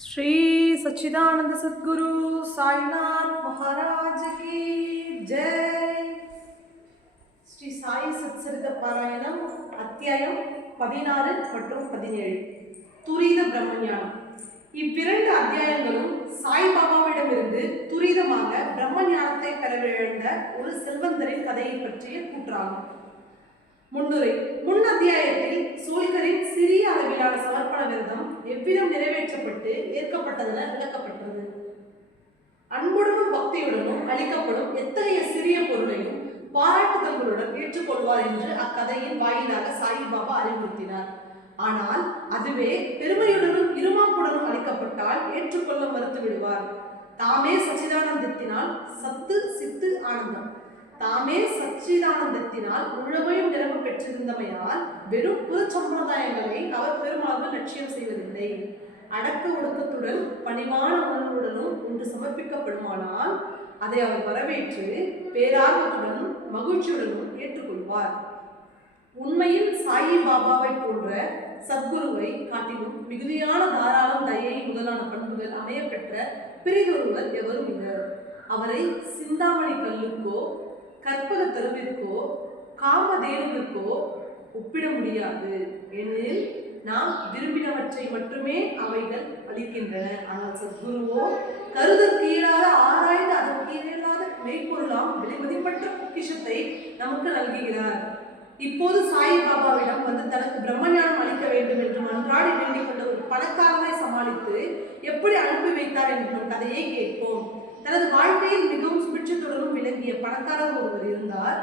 श्री सच्चिदानंद सद्गुरु साईनाथ महाराज की जय ஸ்ரீ சாய் சத்சரித பாராயணம் அத்தியாயம் பதினாறு மற்றும் பதினேழு துரித பிரம்மஞானம் இவ்விரண்டு அத்தியாயங்களும் சாய்பாபாவிடமிருந்து துரிதமாக பிரம்மஞானத்தை பெறவிழந்த ஒரு செல்வந்தரின் கதையை பற்றிய கூற்றாகும் முன்னுரை முன் அத்தியாயத்தில் சோல்கரின் சிறிய அளவிலான சமர்ப்பண விரதம் எவ்விதம் நிறைவேற்றப்பட்டு ஏற்கப்பட்டதென விளக்கப்பட்டது அன்புடனும் பக்தியுடனும் அளிக்கப்படும் எத்தகைய சிறிய பொருளையும் பாராட்டுதல்களுடன் ஏற்றுக்கொள்வார் என்று அக்கதையின் வாயிலாக சாயிபாபா அறிவுறுத்தினார். ஆனால் அதுவே பெருமையுடனும் இருமாப்புடனும் அளிக்கப்பட்டால் ஏற்றுக்கொள்ள மறுத்து விடுவார் தாமே சச்சிதானந்தத்தினால் சத்து சித்து ஆனந்தம். தாமே சச்சிதானந்தத்தினால் முழுமையும் நிரம்ப பெற்றிருந்தமையால் வெறும் புது சம்பிரதாயங்களை அவர் பெருமளவு லட்சியம் செய்வதில்லை. அடக்க ஒடுக்கத்துடன் பணிவான உணர்வுடனும் ஒன்று சமர்ப்பிக்கப்படுமானால் அதை அவர் வரவேற்று பேரார்வத்துடனும் மகிழ்ச்சியுடனும் ஏற்றுக்கொள்வார். உண்மையில் சாயி பாபாவை போன்ற சத்குருவை காட்டிலும் மிகுதியான தாராளம் தயை முதலான பண்புகள் அமைய பெற்ற பிரிதொருவர் எவரும் இல்லை அவரை சிந்தாமணி கல்லுக்கோ கற்பக தருவிற்கோ காமதேனுவிற்கோ ஒப்பிட முடியாது. ஏனெனில் நாம் விரும்பினவற்றை மட்டுமே அவைகள் அளிக்கின்றன. ஆனால் சத்குருவோ கருதற்கு ஈடாத ஆராய்ந்து அதற்கு இயலாத மெய்ப்பொருளாம் விலைமதிப்பற்ற பொக்கிஷத்தை நமக்கு நல்குகிறார். இப்போது சாய் பாபாவிடம் வந்து தனக்கு பிரம்மஞானம் அளிக்க வேண்டும் என்று அன்றாடி வேண்டிக் கொண்ட ஒரு பணக்காரனை சமாளித்து எப்படி அனுப்பி வைத்தார் என்ற கதையை கேட்போம். தனது வாழ்க்கையில் மிகவும் சுபிட்சத்துடனும் விளங்கிய பணக்காரர் ஒருவர் இருந்தார்.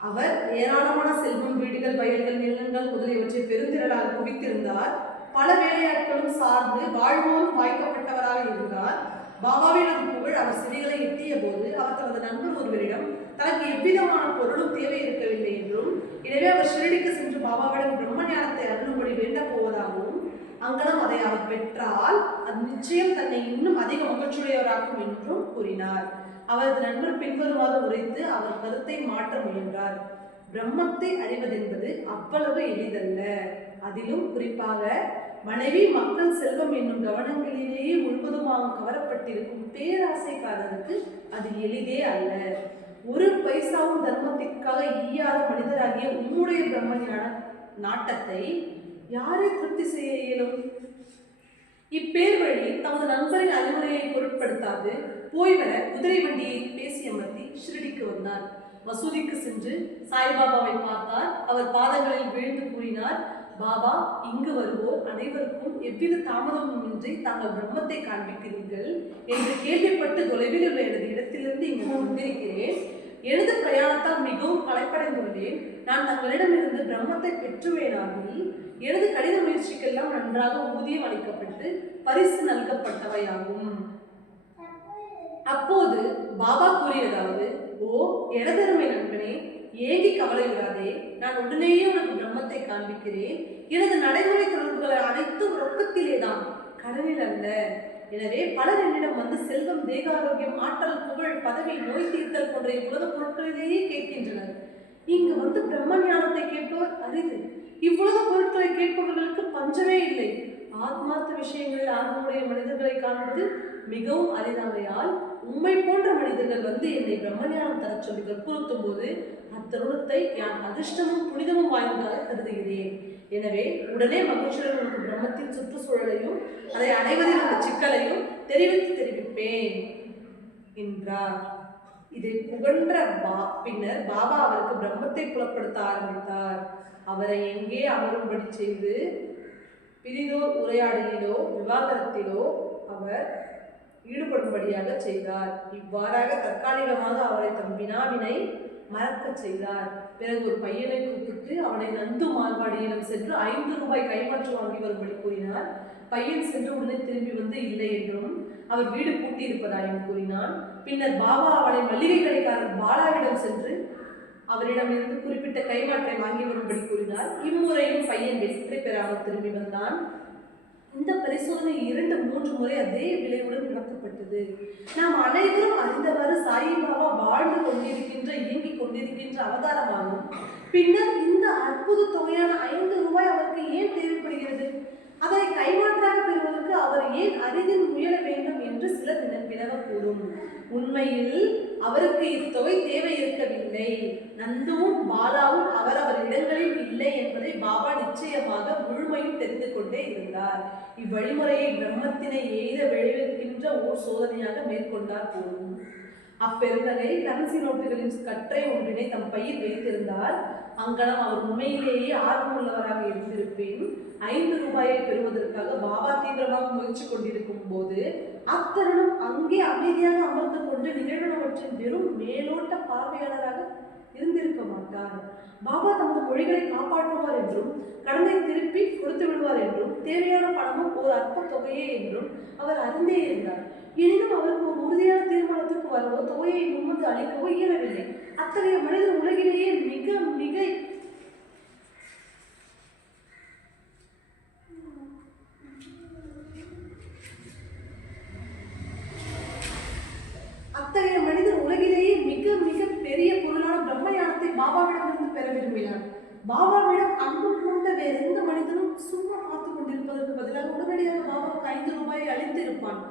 அவர் ஏராளமான செல்வம் வீடுகள் வயல்கள் நிலங்கள் முதலியவற்றை பெருந்திரளாக குவித்திருந்தார். பல வேலையாட்களும் சார்ந்து வாழ்வோரும் வாய்க்கப்பட்டவராக இருந்தார். பாபாவினது புகழ் அவர் சிறைகளை எட்டிய போது அவர் தனது நண்பர் ஒருவரிடம் தனக்கு எவ்விதமான பொருளும் தேவை இருக்கவில்லை என்றும் எனவே அவர் ஷிரடிக்கு சென்று பாபாவிடம் பிரம்ம ஞானத்தை அருளும்படி வேண்ட போவதாகவும் அங்கனம் அதை அவர் பெற்றால் அது நிச்சயம் தன்னை இன்னும் அதிக மகிழ்ச்சியுடையவராக்கும் என்றும் கூறினார். அவரது நண்பர் பின்வருமாறு உரைத்து அவர் கருத்தை மாற்ற முயன்றார். பிரம்மத்தை அறிவதென்பது அவ்வளவு எளிதல்ல. அதிலும் குறிப்பாக மனைவி மக்கள் செல்வம் என்னும் கவனங்களிலேயே முழுவதுமாக கவரப்பட்டிருக்கும் பேராசைக்காரருக்கு அது எளிதே அல்ல. ஒரு பைசாவும் தர்மத்திற்காக ஈயாத மனிதராகிய உம்முடைய பிரம்மஞான நாட்டத்தை யாரை திருப்தி செய்ய இயலும்? இப்பேர் வழி தமது நண்பரின் அறிவுரையை பொருட்படுத்தாது போய்வர குதிரை வண்டியை பேசி அமர்த்தி ஷிரடிக்கு வந்தார். மசூதிக்கு சென்று சாய்பாபாவை பார்த்தார். அவர் பாதங்களில் விழுந்து கூறினார் பாபா இங்கு வருவோர் அனைவருக்கும் எவ்வித தாமதமும் இன்றி தாங்கள் பிரம்மத்தை காண்பிக்கிறீர்கள் என்று கேள்விப்பட்டு தொலைவில் உள்ள எனது இடத்திலிருந்து இங்கு வந்திருக்கிறேன். எனது பிரயாணத்தால் மிகவும் களைப்படைந்துள்ளேன் நான் தங்களிடமிருந்து பிரம்மத்தை பெற்றுவேனாகி எனது கடித முயற்சிக்கெல்லாம் நன்றாக ஊதியம் அளிக்கப்பட்டு பரிசு நல்கப்பட்டவையாகும். அப்போது பாபா கூறியதாவது ஓ எனதருமை நண்பனே ஏங்கி கவலையுறாதே நான் உடனேயே உனக்கு பிரம்மத்தை காண்பிக்கிறேன். எனது நடைமுறை தொடர்புகள் அனைத்தும் ரொக்கத்திலேதான் கடனில் அல்ல. எனவே பலர் என்னிடம் வந்து செல்வம் தேகாரோக்கியம் ஆற்றல் புகழ் பதவி நோய் தீர்த்தல் போன்ற உலக பொருட்களிலேயே கேட்கின்றனர். இங்கு வந்து பிரம்ம ஞானத்தை கேட்பவர் அரிது. இவ்வுலக பொருட்களை கேட்பவர்களுக்கு பஞ்சமே இல்லை. ஆத்மார்த்த விஷயங்களில் ஆர்வமுடைய மனிதர்களை காண்பது மிகவும் அரிதாகையால் உண்மை போன்ற மனிதர்கள் வந்து என்னை பிரம்மஞானம் தர சொல்லி வற்புறுத்தும் போது அத்தருணத்தை நான் அதிர்ஷ்டமும் புனிதமும் வாய்ந்ததாக கருதுகிறேன். எனவே உடனே மகிழ்ச்சியுடன் உனக்கு பிரம்மத்தின் சுற்றுச்சூழலையும் அதை அடைவதில் உள்ள சிக்கலையும் தெரிவித்து தெரிவிப்பேன் என்றார். இதை புகன்ற பா பின்னர் பாபா அவருக்கு பிரம்மத்தை புலப்படுத்த ஆரம்பித்தார். அவரை எங்கே அமரும்படி செய்து பிரிதோர் உரையாடலிலோ விவாகரத்திலோ அவர் ஈடுபடும்படியாக செய்தார். இவ்வாறாக தற்காலிகமாக அவரை தம் வினாவினை மறக்கச் செய்தார். பிறகு ஒரு பையனை கூப்பிட்டு அவனை நந்து மார்பாடியிடம் சென்று ஐந்து ரூபாய் கைமாற்று வாங்கி வரும்படி கூறினார். பையன் சென்று உடனே திரும்பி வந்து இல்லை என்றும் அவர் வீடு பூட்டி இருப்பதாயும் கூறினான். பின்னர் பாபா அவளை மளிகை கடைக்காரர் பாலாவிடம் சென்று அவரிடம் இருந்து குறிப்பிட்ட கைமாற்றை வாங்கி வரும்படி கூறினார். இம்முறையும் பையன் வெற்றி பெறாமல் திரும்பி வந்தான். இந்த பரிசோதனை இரண்டு மூன்று முறை அதே விளைவுடன் நடத்தப்பட்டது. நாம் அனைவரும் அறிந்தவாறு சாயிபாபா வாழ்ந்து கொண்டிருக்கின்ற இயங்கிக் கொண்டிருக்கின்ற அவதாரமாகும். பின்னர் இந்த அற்புத தொகையான ஐந்து ரூபாய் அவருக்கு ஏன் தேவைப்படுகிறது? அதனை கைமாற்றாக பெறுவதற்கு அவர் ஏன் அரிதில் முயல வேண்டும் என்று சிலர் வின- வினவக்கூடும் உண்மையில் அவருக்கு இத்தொகை தேவை இருக்கவில்லை நந்துவும் பாலாவும் அவரவர் இடங்களில் இல்லை என்பதை பாபா நிச்சயமாக முழுமையும் தெரிந்து கொண்டே இருந்தார். இவ்வழிமுறையை பிரம்மத்தினை எய்த விளைவிக்கின்ற ஓர் சோதனையாக மேற்கொண்டார் போதும் அப்பெருந்தகை கரன்சி நோட்டுகளின் கற்றை ஒன்றினை தம் பயிர் வைத்திருந்தால் அங்கனம் அவர் உண்மையிலேயே ஆர்வமுள்ளவராக இருந்திருப்பேன். ஐந்து ரூபாயை பெறுவதற்காக பாபா தீவிரமாக முயற்சி கொண்டிருக்கும் போது அத்தருணம் அங்கே அமைதியாக அமர்ந்து கொண்டு நிகழ்வனவற்றின் வெறும் மேலோட்ட பார்வையாளராக இருந்திருக்க மாட்டார். பாபா தமது மொழிகளை காப்பாற்றுவார் என்றும் கடனை திருப்பி கொடுத்து விடுவார் என்றும் தேவையான பணமும் ஒரு அற்ப தொகையே என்றும் அவர் அறிந்தே இருந்தார். எனினும் அவருக்கு ஒரு உறுதியான தீர்மானத்திற்கு வரவோ தொகையை முன்வந்து அளிக்கவோ இயலவில்லை. அத்தகைய மனிதர் உலகிலேயே மிக மிக அத்தகைய மனிதர் உலகிலேயே மிக மிக பெரிய பொருளான பிரம்மஞானத்தை பாபாவிடமிருந்து பெற விரும்பினார். பாபாவிடம் அன்பு கொண்ட வேறு எந்த மனிதனும் சும்மா பார்த்து கொண்டிருப்பதற்கு பதிலாக உடனடியாக பாபாவுக்கு ஐந்து ரூபாயை அளித்து இருப்பான்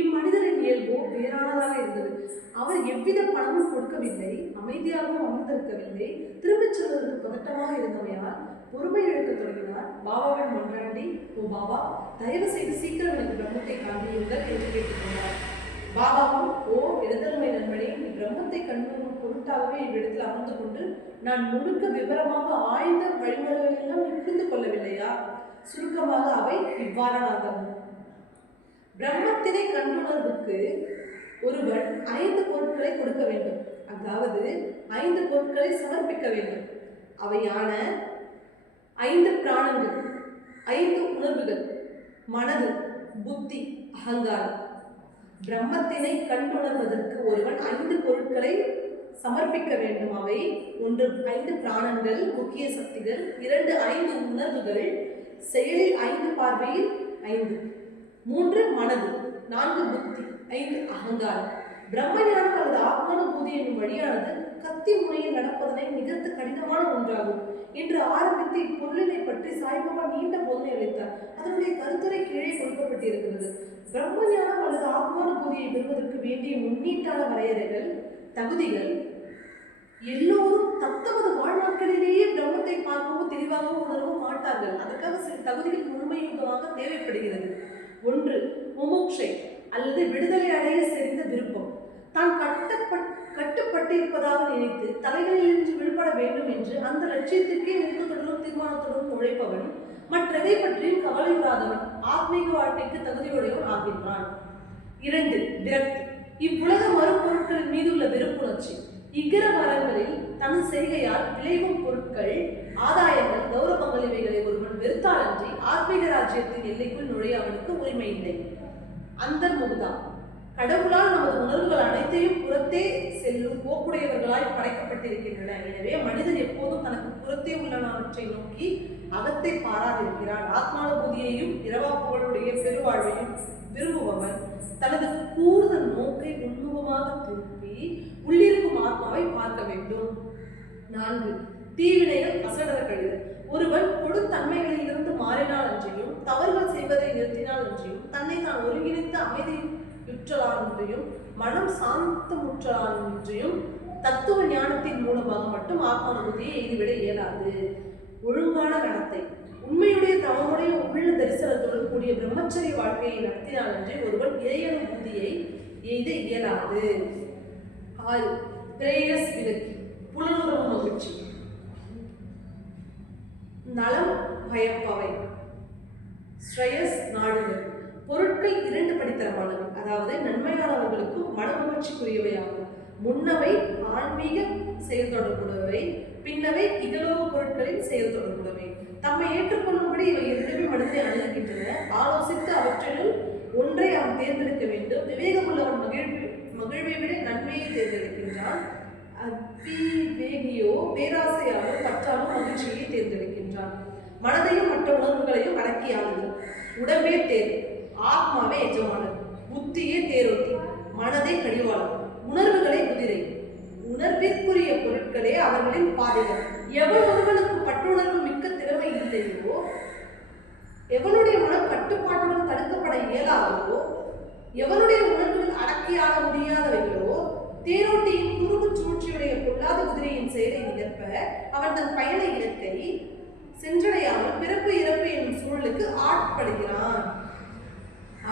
இம்மனிதரின் இயல்போ வேறானதாக இருந்தது. அவர் எவ்வித பணமும் கொடுக்கவில்லை அமைதியாகவும் அமர்ந்திருக்கவில்லை திரும்பிச் செல்வதற்கு பதட்டமாக இருந்தவையால் பொறுமை இழக்கத் தொடங்கினார். பாபாவிடம் மன்றாண்டி ஓ பாபா தயவு செய்து சீக்கிரம் எனக்கு பிரம்மத்தை காண்பியுங்கள் என்று கேட்டுக்கொண்டார் பாபாவும் ஓ இடதல்மை நண்பனே நீ பிரம்மத்தை கண்ணும் பொருட்டாகவே இவ்விடத்தில் அமர்ந்து கொண்டு நான் முழுக்க விவரமாக ஆய்ந்த வழிமுறைகளெல்லாம் நீ புரிந்து கொள்ளவில்லையா? சுருக்கமாக அவை இவ்வாறானதாகும். பிரம்மத்தினை கண்டுணர்வுக்கு ஒருவன் ஐந்து பொருட்களை கொடுக்க வேண்டும். அதாவது ஐந்து பொருட்களை சமர்ப்பிக்க வேண்டும். அவையான ஐந்து பிராணங்கள் ஐந்து உணர்வுகள் மனது புத்தி அகங்காரம். பிரம்மத்தினை கண்டுணர்வதற்கு ஒருவன் ஐந்து பொருட்களை சமர்ப்பிக்க வேண்டும். அவை ஒன்று ஐந்து பிராணங்கள் முக்கிய சக்திகள் இரண்டு ஐந்து உணர்வுகள் செயலில் ஐந்து பார்வையில் ஐந்து. மூன்று மனது நான்கு புத்தி ஐந்து அகங்காரம். பிரம்மஞானம் அல்லது ஆத்மானுபூதி என்னும் வழியானது கத்தி முனையில் நடப்பதனை நிகழ்த்த கடினமான ஒன்றாகும். என்று ஆரம்பித்து இப்பொருளினை பற்றி சாய்பாபா நீண்ட போதனை அளித்தார். அதனுடைய கருத்துரை கீழே கொடுக்கப்பட்டிருக்கிறது. பிரம்மஞானம் அல்லது ஆத்மானுபூதியை பெறுவதற்கு வேண்டிய முன்னீட்டான வரையறைகள் தகுதிகள் எல்லோரும் தத்தமது வாழ்நாட்களிலேயே பிரம்மத்தை பார்க்கவும் தெளிவாகவும் உணரவும் மாட்டார்கள். அதற்காக சில தகுதிகள் முழுமையுதமாக தேவைப்படுகிறது. ஒன்று முமுட்சை அல்லது விடுதலை அடைய செறிந்த விருப்பம். தான் கட்டப்பட் கட்டுப்பட்டிருப்பதாக நினைத்து தலைகளிலிருந்து விடுபட வேண்டும் என்று அந்த லட்சியத்திற்கே ஊக்கத்துடனும் தீர்மானத்துடனும் உழைப்பவன் மற்றதை பற்றியும் கவலைப்படாதவன் ஆத்மீக வாழ்க்கைக்கு தகுதியுடையவன் ஆகின்றான். இரண்டு விரக்தி. இவ்வுலக மறுபொருட்களின் மீதுள்ள வெறுப்புணர்ச்சி. இக்கிர மரங்களில் தனது செய்கையால் விளைவும் பொருட்கள் ஆதாயங்கள் கௌரவங்கள் இவைகளை ஒருவன் வெறுத்தாலன்றி ஆத்மீக ராஜ்யத்தின் எல்லைக்குள் நுழைய அவனுக்கு உரிமை இல்லை. அந்தர்முகுதா கடவுளால் நமது உணர்வுகள் அனைத்தையும் புறத்தே செல்லும் போக்குடையவர்களாய் படைக்கப்பட்டிருக்கின்றன. எனவே மனிதன் எப்போதும் தனக்கு புறத்தே உள்ளனவற்றை நோக்கி அகத்தை பாராதிருக்கிறான். ஆத்மானுபூதியையும் இரவாப்புகளுடைய பெருவாழ்வையும் விரும்புபவன் தனது கூடுதல் நோக்கை உன்முகமாக திருப்பி உள்ளிருக்கும் ஆத்மாவை பார்க்க வேண்டும். நான்கு தீவினைகள் அசடர்கள். ஒருவன் கொடுத்தன்மைகளிலிருந்து மாறினால் என்றையும் தவறுகள் செய்வதை நிறுத்தினால் என்றையும் தன்னை தான் ஒருங்கிணைத்து அமைதியுற்றலான் என்றையும் மனம் சாந்தமுற்றலான் என்றையும் தத்துவ ஞானத்தின் மூலமாக மட்டும் ஆத்மானுபூதியை எய்துவிட இயலாது. அவனுடைய உள்ள தரிசனத்துடன் கூடிய பிரம்மச்சரிய வாழ்க்கையை நடத்தினால் என்று ஒருவன் இறையனுபூதியை எய்த இயலாது. ஆறு பிரேயஸ் விலக்கி புலனுறவு மகிழ்ச்சி. நலம் பயப்பவை ஸ்ரேயஸ் நாடுகள் பொருட்கள் இரண்டு படித்தரமானவை. அதாவது நன்மையானவர்களுக்கும் மனமகிழ்ச்சிக்குரியவையாகும். முன்னவை ஆன்மீக செயல் தொடர்புடையவை பின்னவே இகலோக பொருட்களின் செயல் தொடர்புடவே தம்மை ஏற்றுக்கொள்ளும்படி இவை இரண்டுமே மனதை அணுகுகின்றன. ஆலோசித்து அவற்றினுள் ஒன்றை அவன் தேர்ந்தெடுக்க வேண்டும். விவேகமுள்ளவன் மகிழ்வு மகிழ்வை விட நன்மையை தேர்ந்தெடுக்கின்றான். அவிவேகியோ பேராசையாலோ பற்றாலும் மகிழ்ச்சியை தேர்ந்தெடுக்கின்றான். மனதையும் மற்ற உணர்வுகளையும் அடக்கியானது உடம்பே தேர் ஆத்மாவே எஜமானது புத்தியே தேரோட்டி மனதை கடிவாளம் உணர்வுகளை குதிரை. உணர்விற்குரிய பொருட்களே அவர்களின் பாதைகள். எவன் ஒருவனுக்கு பட்டுணர்வு மிக்க திறமை இல்லையோ எவனுடைய மனம் கட்டுப்பாட்டுடன் தடுக்கப்பட இயலாதவோ எவனுடைய உணர்வுகள் அடக்கியாள முடியாதவைகளோ தேரோட்டியின் குறுக்கு சூழ்ச்சியுடைய பொல்லாத குதிரையின் செயலை நிகழ்ப்ப அவன் தன் பயண இலக்கை சென்றடையாமல் பிறப்பு இறப்பு என்னும் சூழலுக்கு ஆட்படுகிறான்.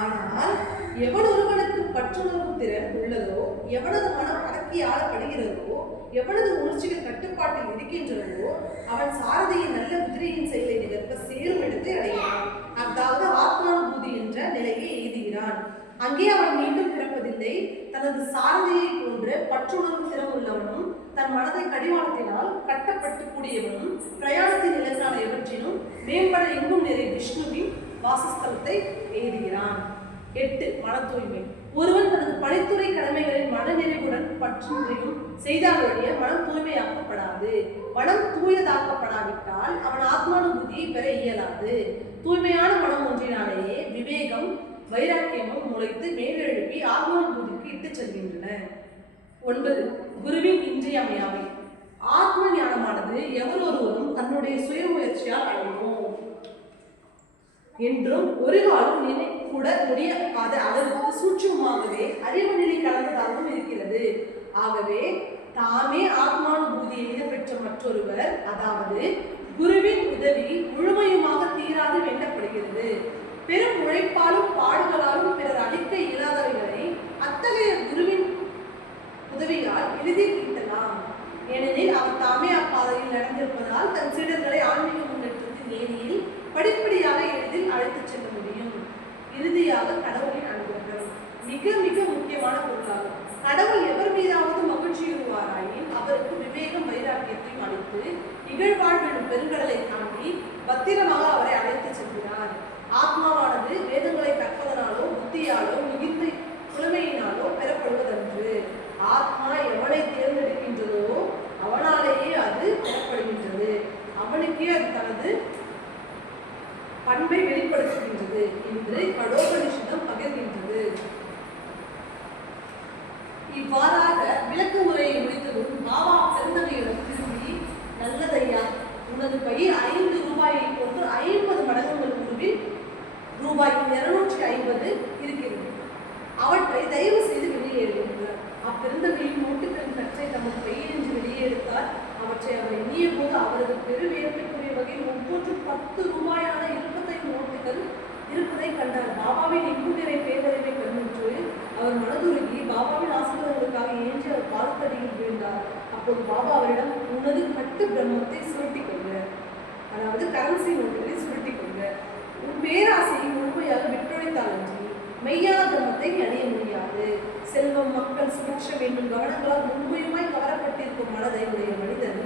ஆனால் எவன் ஒருவனுக்கு பற்றுணர்வு திறன் உள்ளதோ எவனது மனம் அடக்கி ஆளப்படுகிறதோ எவனது உணர்ச்சிகள் கட்டுப்பாட்டில் இருக்கின்றனவோ அவன் சாரதியின் நல்ல குதிரையின் செயலை நிகழ்த்த சேரும் இடத்தை அடைகிறான். அதாவது ஆத்மானுபூதி என்ற நிலையை எய்துகிறான். அங்கே அவன் மீண்டும் பிறப்பதில்லை. தனது சாரதியை போன்று பற்றுணர்வு திறம் உள்ளவனும் தன் மனதை கடிவாளத்தினால் கட்டப்பட்டு கூடியவனும் பிரயாணத்தின் இலக்கான எவற்றினும் மேம்பட எங்கும் நிறை விஷ்ணுவின் வாசஸ்தலத்தை எய்துகிறான். எட்டு மன தூய்மை ஒருவன் தனது பணித்துறை கடமைகளின் மனநிறைவுடன் பற்றியும் செய்தாலொழிய மனம் தூய்மையாக்கப்படாது. மனம் தூயதாக்கப்படாவிட்டால் அவன் ஆத்மானுபூதியை பெற இயலாது. தூய்மையான மனம் ஒன்றினாலேயே விவேகம் வைராக்கியமும் முளைத்து மேலெழுப்பி ஆத்மானுபூதிக்கு இட்டுச் செல்கின்றன. ஒன்பது குருவின் இன்றியமையாமை ஆத்ம ஞானமானது எவரொருவரும் தன்னுடைய சுய முயற்சியால் அடைவோம் என்றும் ஒரு காலம் நினை கூட முடியாத அளவுக்கு சூட்சமாகவே அறிவு நிலை கலந்ததாகவும் இருக்கிறது. ஆகவே தாமே ஆத்மானுபூதியை எய்த பெற்ற மற்றொருவர் அதாவது குருவின் உதவி முழுமையுமாக தீராது வேண்டப்படுகிறது பெரும் உழைப்பாலும் பாடுகளாலும் பிறர் அளிக்க பத்து ரூபாயான இருபத்தைந்து நோட்டுகள் இருப்பதை கண்டார். பாபாவின் இங்குநிறை பேரறிவை கண்ணுற்று அவர் மனதுருகி பாபாவின் ஆசீர்வாதங்களுக்காக ஏஞ்சி அவர் பாதத்தடியில் வீழ்ந்தார். அப்போது பாபா அவரிடம் உனது கட்டு பிரம்மத்தை சுருட்டிக் கொள்க. அதாவது கரன்சி நோட்டுகளை சுருட்டிக் கொள்க. உன் பேராசையை முழுமையாக விட்டுழைத்தாலன்றி மெய்யான பிரம்மத்தை நீ அடைய முடியாது. செல்வம் மக்கள் சுபிட்சம் என்னும் கவனங்களால் முழுமையுமாய் கவரப்பட்டிருக்கும் மனதை உடைய மனிதன்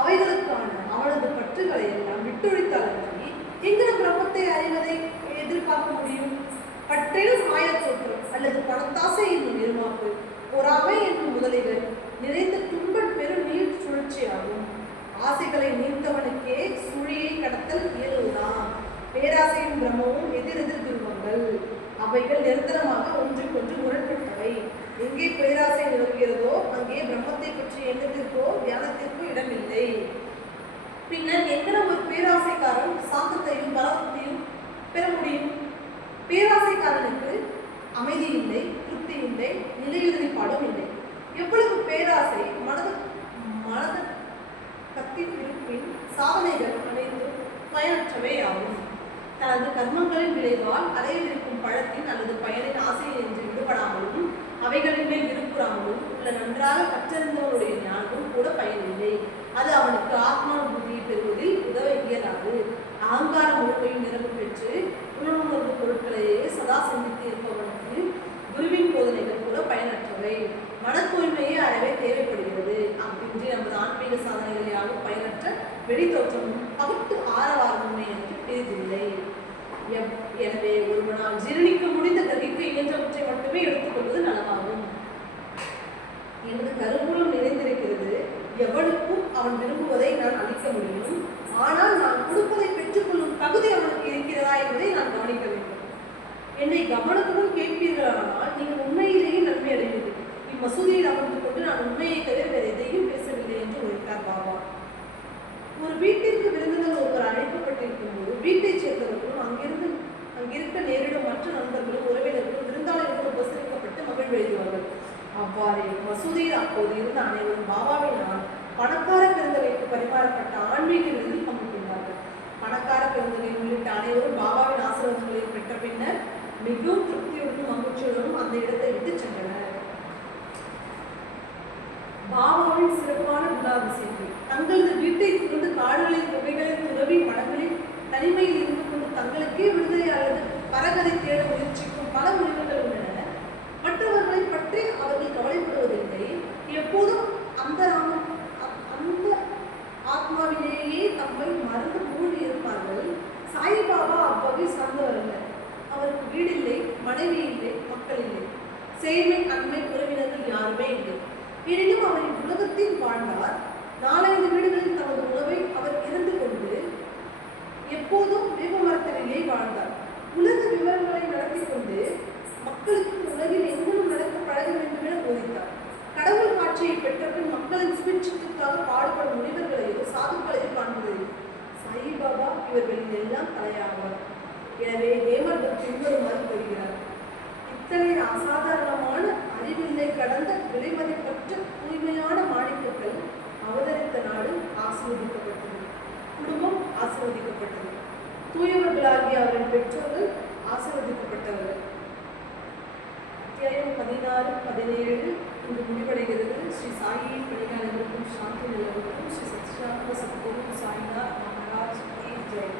அவைகளுக்கான அவனது பற்றுகளை எல்லாம் விட்டொழித்தாலன்றி எங்கிற பிரம்மத்தை அறிவதை எதிர்பார்க்க முடியும் பட்டெனும் மாயத்தோற்றம் அல்லது பணத்தாசை என்னும் இருமாப்பு பொறாமை என்னும் முதலைகள் நிறைந்த துன்பம் பெரும் நீர் சுழற்சியாகும். ஆசைகளை நீர்த்தவனுக்கே சுழியை கடத்தல் இயல்புதான் பேராசையும் பிரம்மமும் எதிரெதிர் துருவங்கள் அவைகள் நிரந்தரமாக ஒன்றுக்கொன்று முரண்பட்டவை. எங்கே பேராசை நிலவுகிறதோ அங்கே பிரம்மத்தை பற்றிய எண்ணத்திற்கோ தியானத்திற்கோ இடமில்லை. பின்னர் எங்கன ஒரு பேராசைக்காரன் சாந்தத்தையும் பலத்தையும் பெற முடியும்? பேராசைக்காரனுக்கு அமைதி இல்லை திருப்தி இல்லை நிலையுறுதிப்பாடும் இல்லை. எவ்வளவு பேராசை மனது மனத கத்தி திருப்பின் சாதனைகள் அனைத்து பயனற்றவை ஆகும். தனது கர்மங்களின் விளைவால் அடையவிருக்கும் பழத்தின் அல்லது பயனின் ஆசையில் என்று விடுபடாமலும் அவைகளின் மேல் விருப்புறாமலும் உள்ள நன்றாக கற்றிருந்தவருடைய ஞானமும் கூட பயனில்லை. அது அவனுக்கு ஆத்மானுபூதியை பெறுவதில் உதவ இயலாது. அகங்கார முழுப்பையும் நிரம்பு பெற்று புலனுணர்வு சதா சிந்தித்து இருப்பவனுக்கு குருவின் போதனைகள் கூட பயனற்றவை. மன தூய்மையே அறவே தேவைப்படுகிறது. அப்படின்றி நமது ஆன்மீக சாதனைகளை பயனற்ற வெளித்தோற்றமும் பகுத்து ஆரவாரமுமே எனக்கு பெரிதில்லை. எனவே ஒருவனால் ஜீரணிக்க முடிந்த கிரகிக்க இயன்றவற்றை மட்டுமே எடுத்துக்கொள்வது நலமாகும். எனது கருவூலம் நிறைந்திருக்கிறது. எவனுக்கும் அவன் விரும்புவதை நான் அளிக்க முடியும் ஆனால் நான் கொடுப்பதை பெற்றுக்கொள்ளும் தகுதி அவனுக்கு இருக்கிறதா என்பதை நான் கவனிக்க வேண்டும் என்னை கவனத்துடன் கேட்பீர்களானால் நீங்கள் உண்மையிலேயே நன்மை அடைவீர்கள். இம்மசூதியில் அமர்ந்து கொண்டு நான் உண்மையை தவிர வேறு எதையும் பேசவில்லை என்று உரைத்தார் பாபா. ஒரு வீட்டிற்கு விருந்தினர் ஒருவர் அழைக்கப்பட்டிருக்கும் போது வீட்டைச் சேர்ந்தவர்களும் அங்கிருந்து அங்கிருக்க நேரிடும் மற்ற நண்பர்களும் உறவினர்களும் விருந்தாளிகளும் அவ்வாறே மசூதியில் அப்போது இருந்த அனைவரும் பாபாவினால் பணக்கார பெருந்தகைக்கு பரிமாறப்பட்ட ஆன்மீக விருதில் பங்கு கொண்டார்கள் பணக்கார பெருந்தகை உள்ளிட்ட அனைவரும் பாபாவின் ஆசீர்வாதங்களை பெற்ற பின்னர் மிகவும் திருப்தியுடனும் மகிழ்ச்சியுடனும் அந்த இடத்தை விட்டு சென்றனர். பாபாவின் சிறப்பான குணாதிசயங்கள். தங்களது வீட்டை துறந்து காடுகளில் குகைகளில் துறவி மனங்களில் தனிமையில் இருந்து கொண்டு தங்களுக்கே விடுதலை அல்லது பரகதை தேட முயற்சிக்கும் பல முனிவர்கள் உள்ளன மற்றவர்களை பற்றி அவர்கள் கவலைப்படுவதில்லை. எப்போதும் அந்த அந்த ஆத்மாவிலேயே தம்மை மறந்து மூழ்கி இருப்பார்கள். சாய்பாபா அவ்வகை சார்ந்தவர்கள். அவருக்கு வீடு இல்லை மனைவி இல்லை மக்கள் இல்லை சேவை அண்மை உறவினர்கள் யாருமே இல்லை. எனினும் அவர் இவ்வுலகத்தில் வாழ்ந்தார். நாலைந்து வீடுகளில் தமது உணவை அவர் இருந்து கொண்டு எப்போதும் வேப்பமரத்தடியிலே வாழ்ந்தார். உலக விவரங்களை நடத்தி கொண்டு மக்களுக்கு உலகில் எங்கும் நடக்க பழக வேண்டும் என போதித்தார். கடவுள் காட்சியை பெற்றபின் மக்களின் சுபிட்சத்திற்காக பாடுபடும் முனிவர்களையோ சாதுக்களையோ காண்பதில்லை. சாயிபாபா இவர்களின் எல்லாம் தலையாவார் எனவே ஹேமர் சாதாரணமான அறிவில்லை கடந்த விலைமதிப்பற்ற தூய்மையான மாணிக்கங்கள் அவதரித்த நாடு ஆசீர்வதிக்கப்பட்டது. குடும்பம் ஆசீர்வதிக்கப்பட்டது. தூயவர்களாகிய அவரின் பெற்றோர்கள் ஆசிர்வதிக்கப்பட்டவர்கள். அத்தியாயம் பதினாறு பதினேழு இன்று முடிவடைகிறது. ஸ்ரீ சாயி பணியாளர்களுக்கும் சாந்தி நிலவுக்கும் ஸ்ரீ சத்யா சத்குரு சாய்நாத் மகாராஜ் ஜெய்